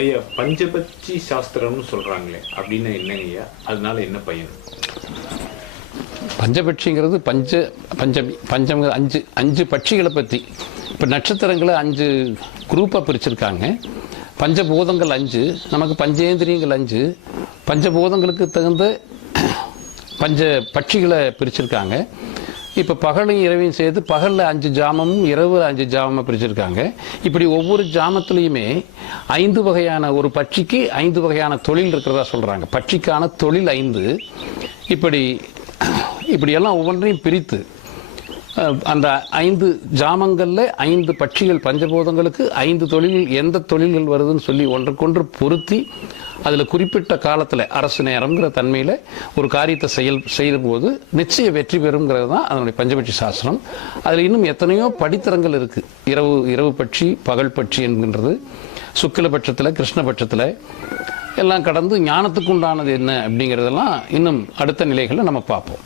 ஐயா, பஞ்சபட்சி சாஸ்திரம்னு சொல்றாங்களே அப்படின்னு என்னங்க ஐயா? அதனால என்ன பயன்? பஞ்சபட்சிங்கிறது பஞ்சமி பஞ்சம் அஞ்சு பட்சிகளை பற்றி. இப்போ நட்சத்திரங்களை 5 குரூப்பாக பிரிச்சிருக்காங்க. பஞ்சபூதங்கள் 5, நமக்கு பஞ்சேந்திரியங்கள் 5, பஞ்சபூதங்களுக்கு தகுந்த பஞ்ச பட்சிகளை பிரிச்சிருக்காங்க. இப்போ பகலையும் இரவையும் சேர்த்து பகலில் 5 ஜாமமும் இரவு 5 ஜாமமாக பிரிச்சிருக்காங்க. இப்படி ஒவ்வொரு ஜாமத்துலேயுமே 5 வகையான, ஒரு பட்சிக்கு 5 வகையான தொழில் இருக்கிறதா சொல்கிறாங்க. பட்சிக்கான தொழில் 5. இப்படியெல்லாம் ஒவ்வொன்றையும் பிரித்து அந்த 5 ஜாமங்களில் 5 பட்சிகள், பஞ்சபூதங்களுக்கு 5 தொழில்கள், எந்த தொழில்கள் வருதுன்னு சொல்லி ஒன்றுக்கொன்று பொருத்தி அதில் குறிப்பிட்ட காலத்தில் அரசு நேரம்ங்கிற தன்மையில் ஒரு காரியத்தை செய்யும்போது நிச்சய வெற்றி பெறுங்கிறது தான் அதனுடைய பஞ்சபட்சி சாஸ்திரம். அதில் இன்னும் எத்தனையோ படித்தரங்கள் இருக்குது. இரவு பட்சி, பகல் பட்சி என்கின்றது, சுக்கிலபட்சத்தில், கிருஷ்ணபட்சத்தில் எல்லாம் கடந்து ஞானத்துக்கு உண்டானது என்ன அப்படிங்கிறதெல்லாம் இன்னும் அடுத்த நிலைகளில் நம்ம பார்ப்போம்.